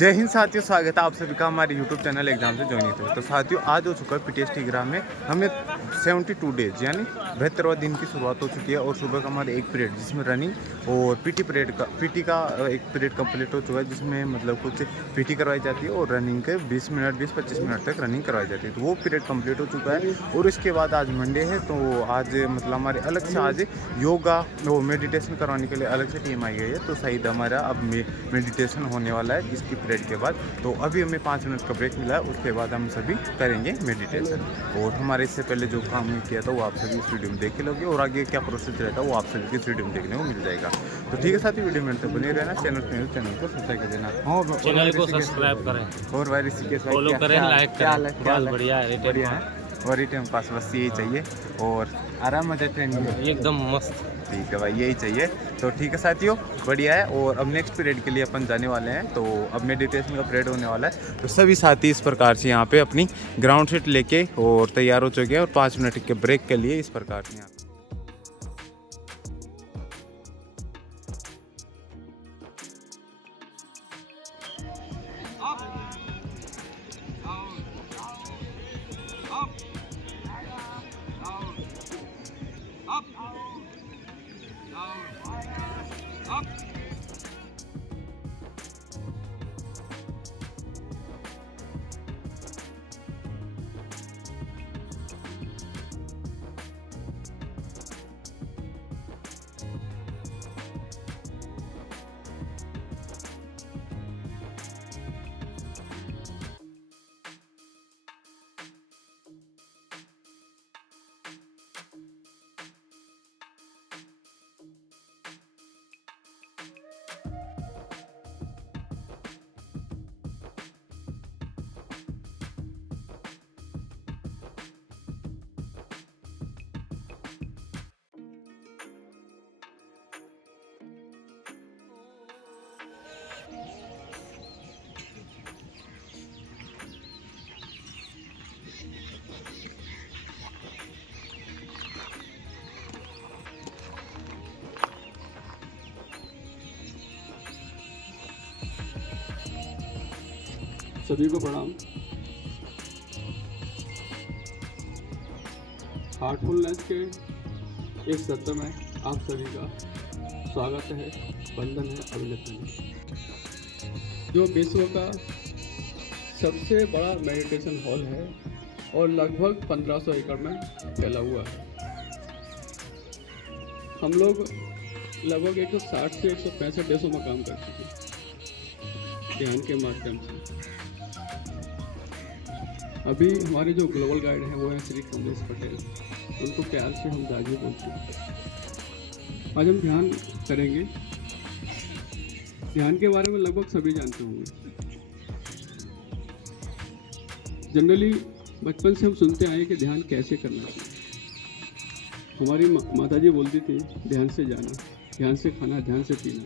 जय हिंद साथियों, स्वागत है आप सभी का हमारे YouTube चैनल एग्जाम से ज्वाइन थे। तो साथियों आज हो चुका है PTST एग्जाम में हमें 72 डेज यानी 72वां दिन की शुरुआत हो चुकी है। और सुबह का हमारे एक पीरियड जिसमें रनिंग और PT का एक पीरियड कंप्लीट हो चुका है, जिसमें मतलब कुछ PT करवाई जाती है और रनिंग के 20-25 मिनट तक रनिंग करवाई जाती है। तो वो पीरियड कंप्लीट हो चुका है। और इसके बाद आज मंडे है, तो आज मतलब हमारे अलग से आज योगा वो मेडिटेशन करवाने के लिए अलग से टीम आई गई है। तो शायद हमारा अब मेडिटेशन होने वाला है इसकी पीरियड के बाद। तो अभी हमें 5 मिनट का ब्रेक मिला है, उसके बाद हम सभी करेंगे मेडिटेशन। और हमारे इससे पहले जो काम हमने किया था वो आप सभी इस वीडियो में देख ही लोगे, और आगे क्या प्रोसेस रहता है वो आप सभी की इस वीडियो में देखने को मिल जाएगा। तो ठीक है साथी, वीडियो में तो बने रहना, चैनल को सब्सक्राइब कर देना, चैनल को सब्सक्राइब करें और भाई ऋषिकेश भाई फॉलो करें, लाइक करें। बहुत बढ़िया है, बढ़िया है। और टाइम पास बस यही चाहिए और आराम मजा ट्रेनिंग एकदम मस्त। ठीक है भाई, यही चाहिए। तो ठीक है साथियों, बढ़िया है। और अब नेक्स्ट पीरियड के लिए अपन जाने वाले हैं। तो अब मेडिटेशन का पीरियड होने वाला है। तो सभी साथी इस प्रकार से यहाँ पे अपनी ग्राउंड शीट लेके और तैयार हो चुके हैं, और 5 मिनट के ब्रेक के लिए इस प्रकार से यहाँ सभी को प्रणाम। हार्टफुलनेस के इस सत्र में आप सभी का स्वागत है, वंदन है, अभिनंदन है। जो विश्व का सबसे बड़ा मेडिटेशन हॉल है और लगभग 1500 एकड़ में फैला हुआ है। हम लोग लगभग 160 से 165 देशों में काम कर चुके हैं ध्यान के माध्यम से। अभी हमारे जो ग्लोबल गाइड हैं वो हैं श्री कमलेश पटेल, उनको प्यार से हम दादी बोलते हैं। आज हम ध्यान करेंगे। ध्यान के बारे में लगभग सभी जानते होंगे। जनरली बचपन से हम सुनते आए कि ध्यान कैसे करना चाहिए। हमारी माता जी बोलती थी ध्यान से जाना, ध्यान से खाना, ध्यान से पीना।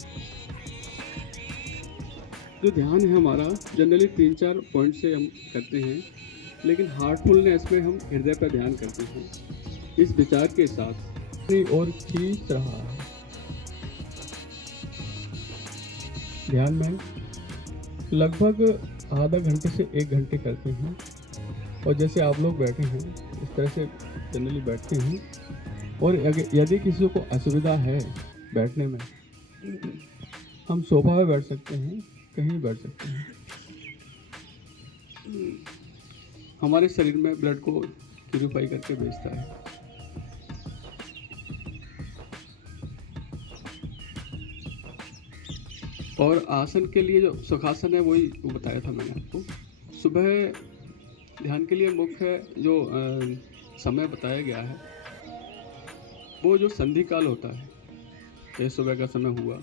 जो ध्यान है हमारा जनरली 3-4 पॉइंट से हम करते हैं, लेकिन हार्टफुलनेस में हम हृदय पर ध्यान करते हैं। इस विचार के साथ अपनी ओर खींच रहा है। ध्यान में लगभग आधा घंटे से 1 घंटे करते हैं। और जैसे आप लोग बैठे हैं इस तरह से जनरली बैठते हैं। और यदि किसी को असुविधा है बैठने में, हम सोफा पे बैठ सकते हैं, कहीं बैठ सकते हैं। हमारे शरीर में ब्लड को प्यूरिफाई करके भेजता है। और आसन के लिए जो सुखासन है वही बताया था मैंने आपको। सुबह ध्यान के लिए मुख्य जो समय बताया गया है वो जो संधि काल होता है। ये सुबह का समय हुआ,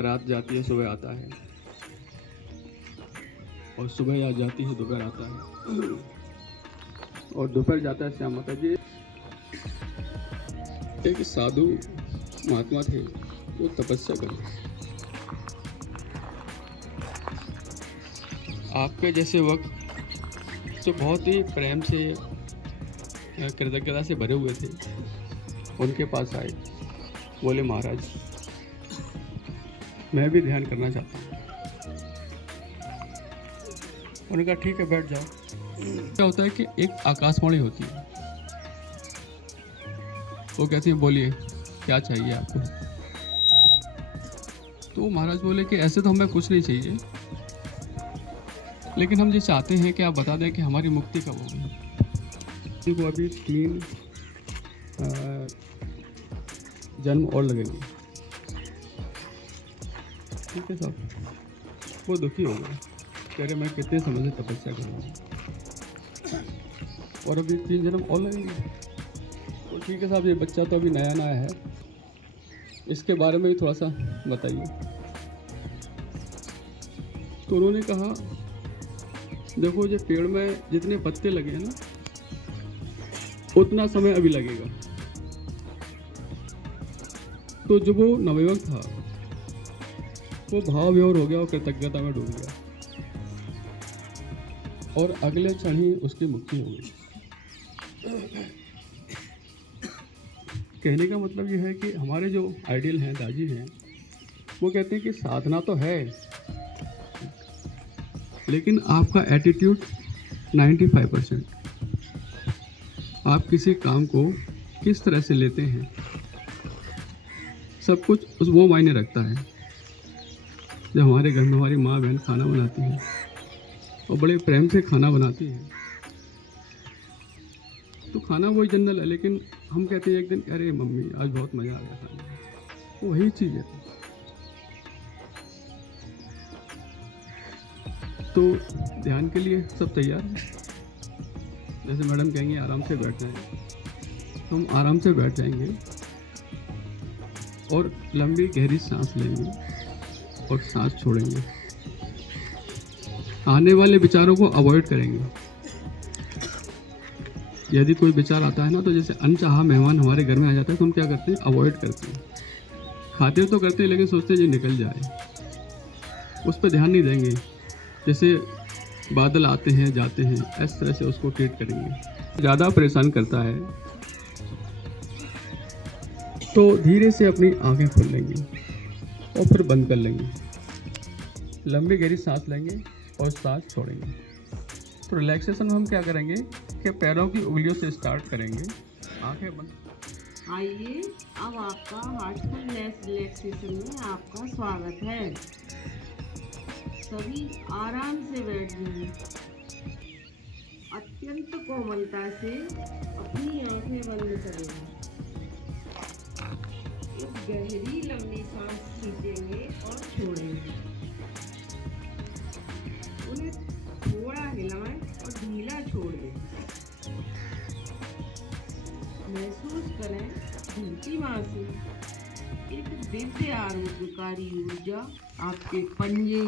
रात जाती है, सुबह आता है, और सुबह याद जाती है, दोपहर आता है, और दोपहर जाता है श्याम माता जी। एक साधु महात्मा थे, वो तपस्या करते। आपके जैसे वक्त तो बहुत ही प्रेम से, कृतज्ञता से भरे हुए थे। उनके पास आए, बोले महाराज मैं भी ध्यान करना चाहता हूँ। उन्होंने कहा ठीक है बैठ जाओ। क्या होता है कि एक आकाशवाणी होती है, वो कहती है बोलिए क्या चाहिए आपको। तो महाराज बोले कि ऐसे तो हमें कुछ नहीं चाहिए, लेकिन हम ये चाहते हैं कि आप बता दें कि हमारी मुक्ति कब होगी। उनको अभी 3 जन्म और लगेंगे। ठीक है साहब, वो दुखी हो गए, कह रहे मैं कितने समय से तपस्या कर रहा हूँ और अभी 3 जन्म और लगेंगे। तो ठीक है साहब, ये बच्चा तो अभी नया नया है, इसके बारे में भी थोड़ा सा बताइए। तो उन्होंने कहा देखो ये पेड़ में जितने पत्ते लगे हैं ना, उतना समय अभी लगेगा। तो जो वो नवयुवक था वो भाव विभोर हो गया और कृतज्ञता में डूब गया और अगले क्षण ही उसकी मुक्ति हो गई। कहने का मतलब ये है कि हमारे जो आइडियल हैं, दाजी हैं, वो कहते हैं कि साधना तो है, लेकिन आपका एटीट्यूड 95%। आप किसी काम को किस तरह से लेते हैं, सब कुछ वो मायने रखता है। जब हमारे घर में हमारी माँ बहन खाना बनाती है और बड़े प्रेम से खाना बनाती है, तो खाना वही जनरल है, लेकिन हम कहते हैं एक दिन अरे मम्मी आज बहुत मज़ा आ गया खाने में, वो वही चीज़ है। तो ध्यान के लिए सब तैयार हैं। जैसे मैडम कहेंगे आराम से बैठ जाएं, तो हम आराम से बैठ जाएंगे और लंबी गहरी सांस लेंगे और सांस छोड़ेंगे। आने वाले विचारों को अवॉइड करेंगे। यदि कोई विचार आता है ना, तो जैसे अनचाहा मेहमान हमारे घर में आ जाता है तो हम क्या करते हैं, अवॉइड करते हैं। खाते तो करते हैं लेकिन सोचते हैं ये निकल जाए, उस पर ध्यान नहीं देंगे। जैसे बादल आते हैं जाते हैं, इस तरह से उसको ट्रीट करेंगे। ज़्यादा परेशान करता है तो धीरे से अपनी आंखें खोल लेंगे और फिर बंद कर लेंगे। लंबी गहरी सांस लेंगे और सांस छोड़ेंगे। तो रिलैक्सेशन में हम क्या करेंगे कि पैरों की उंगलियों से स्टार्ट करेंगे, आंखें बंद। आइए, अब आपका हार्टफुलनेस रिलैक्सेशन में आपका स्वागत है। सभी आराम से बैठ जाइए। अत्यंत कोमलता से अपनी आंखें बंद करें। एक गहरी लंबी सांस खींचेंगे और छोड़ेंगे। उन्हें थोड़ा हिलाएं और ढीला छोड़ दें। महसूस करें धरती माँ से एक दिव्य आरोग्यकारी ऊर्जा आपके पंजे,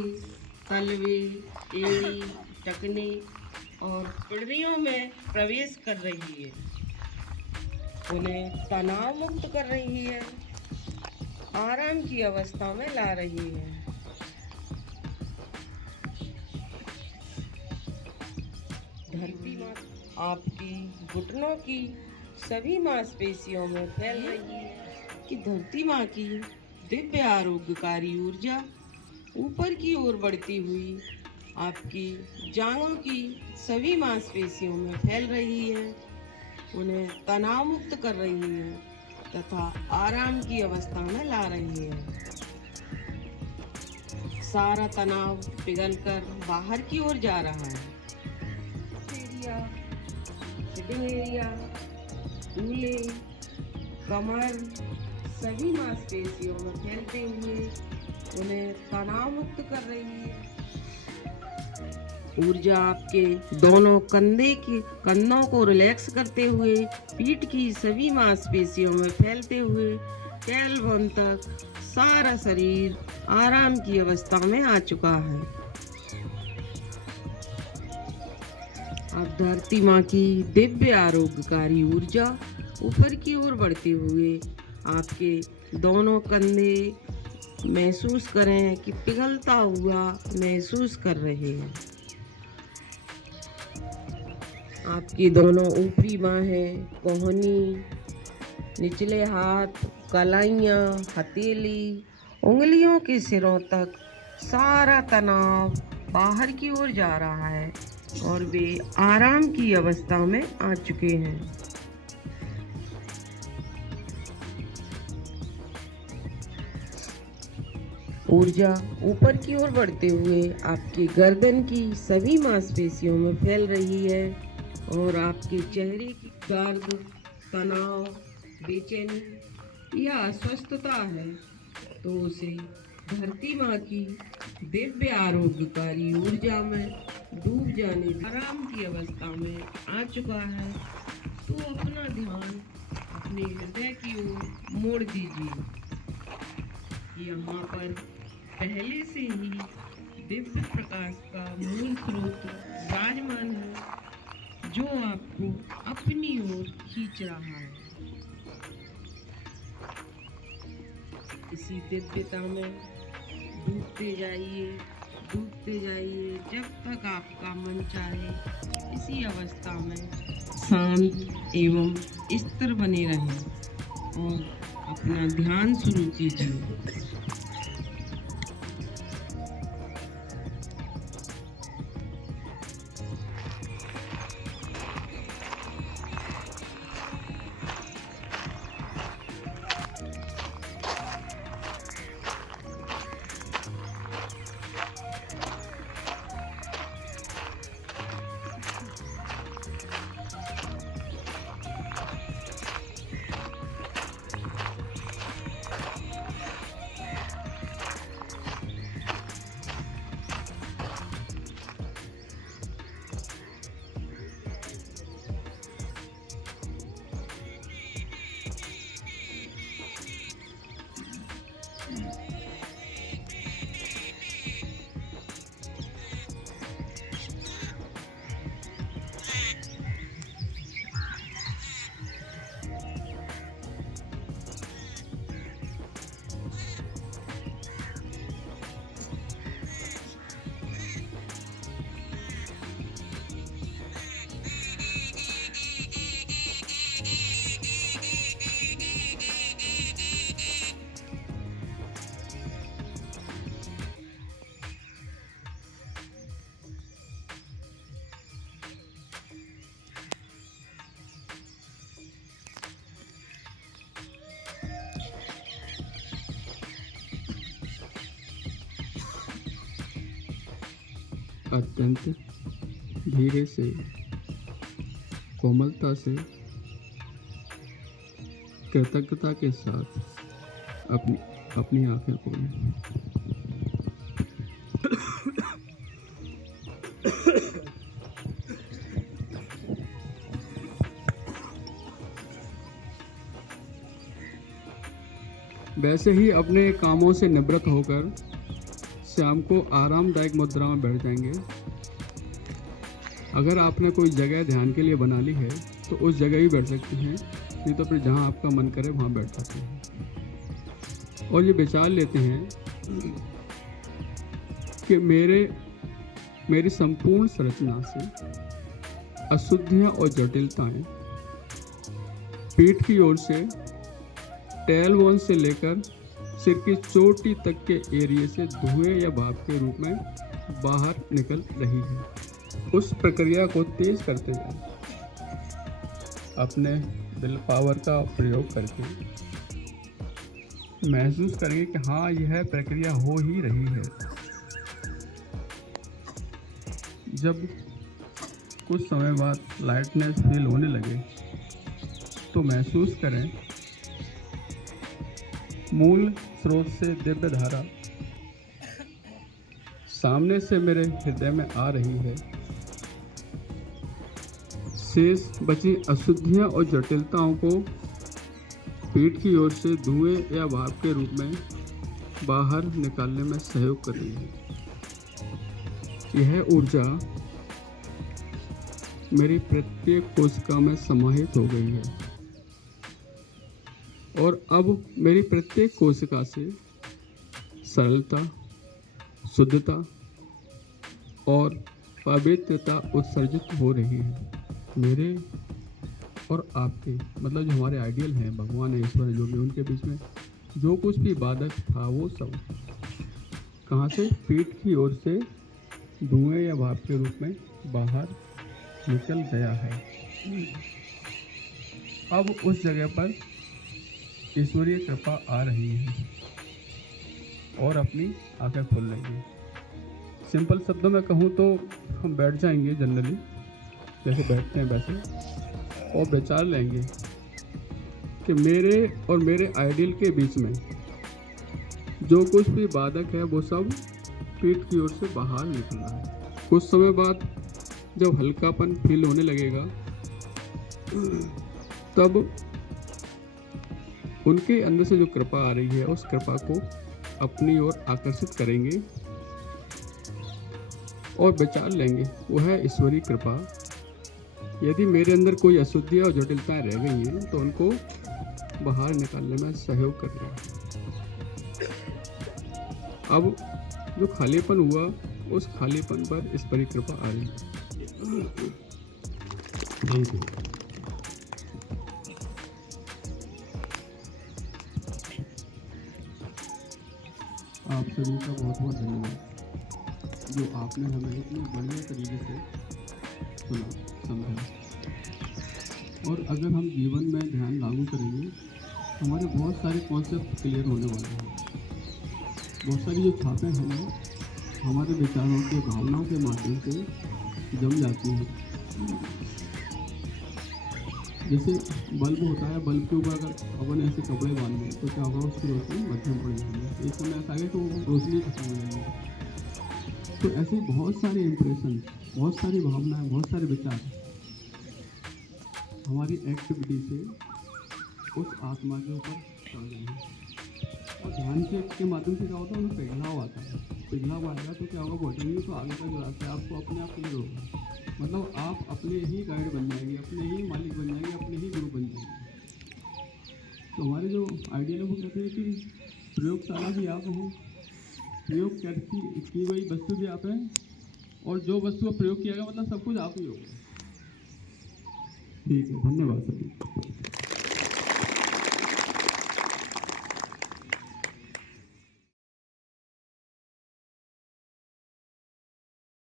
तलवे, एड़ी, टखने और पिड़ियों में प्रवेश कर रही है। उन्हें तनाव मुक्त कर रही है, आराम की अवस्था में ला रही है। धरती माँ आपकी घुटनों की सभी मांसपेशियों में फैल रही है कि धरती माँ की दिव्य आरोग्यकारी ऊर्जा ऊपर की ओर बढ़ती हुई आपकी जांघों की सभी मांसपेशियों में फैल रही है, उन्हें तनाव मुक्त कर रही है तथा आराम की अवस्था में ला रही है। सारा तनाव पिघलकर बाहर की ओर जा रहा है। सिटिंग एरिया, कूल्हे, कमर सभी मांसपेशियों में फैलते हुए उन्हें तनाव मुक्त कर रही है। ऊर्जा आपके दोनों कंधों को रिलैक्स करते हुए पीठ की सभी मांसपेशियों में फैलते हुए टैलबोन तक सारा शरीर आराम की अवस्था में आ चुका है। अब धरती माँ की दिव्य आरोग्यकारी ऊर्जा ऊपर की ओर बढ़ते हुए आपके दोनों कंधे महसूस करें कि पिघलता हुआ महसूस कर रहे हैं। आपकी दोनों ऊपरी बाहें, कोहनी, निचले हाथ, कलाइयाँ, हथेली, उंगलियों के सिरों तक सारा तनाव बाहर की ओर जा रहा है और वे आराम की अवस्था में आ चुके हैं। ऊर्जा ऊपर की ओर बढ़ते हुए आपके गर्दन की सभी मांसपेशियों में फैल रही है और आपके चेहरे की दर्द, तनाव, बेचैनी या अस्वस्थता है तो उसे धरती माँ की दिव्य आरोग्यकारी ऊर्जा में डूब जाने, आराम की अवस्था में आ चुका है। तो अपना ध्यान अपने हृदय की ओर मोड़ दीजिए। यहाँ पर पहले से ही दिव्य प्रकाश का मूल स्रोत विराजमान है जो आपको अपनी ओर खींच रहा है। इसी दिव्यता में डूबते जाइए जब तक आपका मन चाहे इसी अवस्था में शांत एवं स्थिर बने रहें और अपना ध्यान शुरू कीजिए। अत्यंत धीरे से, कोमलता से, कृतज्ञता के साथ अपनी आंखें खोलें। वैसे ही अपने कामों से निवृत्त होकर शाम को आरामदायक मुद्रा में बैठ जाएंगे। अगर आपने कोई जगह ध्यान के लिए बना ली है तो उस जगह ही बैठ सकते हैं, नहीं तो फिर जहाँ आपका मन करे वहाँ बैठ सकते हैं। और ये विचार लेते हैं कि मेरी संपूर्ण संरचना से अशुद्धियाँ और जटिलताएं पीठ की ओर से, टेलबोन से लेकर सिर की चोटी तक के एरिया से धुएं या भाप के रूप में बाहर निकल रही है। उस प्रक्रिया को तेज करते हुए अपने विल पावर का प्रयोग करके महसूस करिए कि हाँ, यह प्रक्रिया हो ही रही है। जब कुछ समय बाद लाइटनेस फील होने लगे तो महसूस करें मूल स्रोत से दिव्य धारा सामने से मेरे हृदय में आ रही है। शेष बची अशुद्धियां और जटिलताओं को पीठ की ओर से धुएं या भाप के रूप में बाहर निकालने में सहयोग कर रही है। यह ऊर्जा मेरी प्रत्येक कोशिका में समाहित हो गई है और अब मेरी प्रत्येक कोशिका से सरलता, शुद्धता और पवित्रता उत्सर्जित हो रही है। मेरे और आपके, मतलब जो हमारे आइडियल हैं, भगवान है, ईश्वर है, जो भी, उनके बीच में जो कुछ भी बाधक था वो सब कहाँ से, पीठ की ओर से धुएं या भाप के रूप में बाहर निकल गया है। अब उस जगह पर ईश्वरीय कृपा आ रही है और अपनी आंखें खोल लेंगे। सिंपल शब्दों में कहूँ तो हम बैठ जाएंगे जनरली जैसे बैठते हैं वैसे, और विचार लेंगे कि मेरे और मेरे आइडियल के बीच में जो कुछ भी बाधक है वो सब पीठ की ओर से बाहर निकल रहा है। कुछ समय बाद जब हल्कापन फील होने लगेगा तब उनके अंदर से जो कृपा आ रही है उस कृपा को अपनी ओर आकर्षित करेंगे और विचार लेंगे वो है ईश्वरीय कृपा। यदि मेरे अंदर कोई अशुद्धियाँ और जटिलताएं रह गई हैं तो उनको बाहर निकालने में सहयोग कर रहे हैं। अब जो खालीपन हुआ उस खालीपन पर ईश्वरीय कृपा आ रही है। Thank you. आप सभी का बहुत बहुत धन्यवाद जो आपने हमें इतने बढ़िया तरीके से सुना समझा। और अगर हम जीवन में ध्यान लागू करेंगे हमारे बहुत सारे कॉन्सेप्ट क्लियर होने वाले हैं। बहुत सारी जो छापें हैं हमारे विचारों के भावनाओं के माध्यम से जम जाती हैं। जैसे बल्ब होता है, बल्ब के ऊपर अगर अपन ऐसे कपड़े बांध दें तो क्या होगा, उसकी रोशनी मध्यम पड़ जाएगी। एक समय ऐसा आगे तो रोशनी खत्म हो जाएगी। तो ऐसे बहुत सारे इम्प्रेशन, बहुत सारी भावनाएं, बहुत सारे विचार हमारी एक्टिविटी से उस आत्मा के ऊपर चढ़ गए हैं। और ध्यान के माध्यम से क्या होता है, उन्हें पिघलाव आता है। पिघलाव आएगा तो क्या होगा, बढ़ेंगे तो आगे का जो रास्ता है आपको अपने आप क्लियर होगा। मतलब आप अपने ही गाइड बन जाएंगे, अपने ही मालिक बन जाएंगे, अपने ही गुरु बन जाएंगे। तो हमारे जो आइडिया है वो कहते हैं कि प्रयोगशाला भी आप हो, प्रयोग की गई वस्तु भी आप हैं, और जो वस्तु का प्रयोग किया गया मतलब सब कुछ आप ही होगा। ठीक है, धन्यवाद सभी।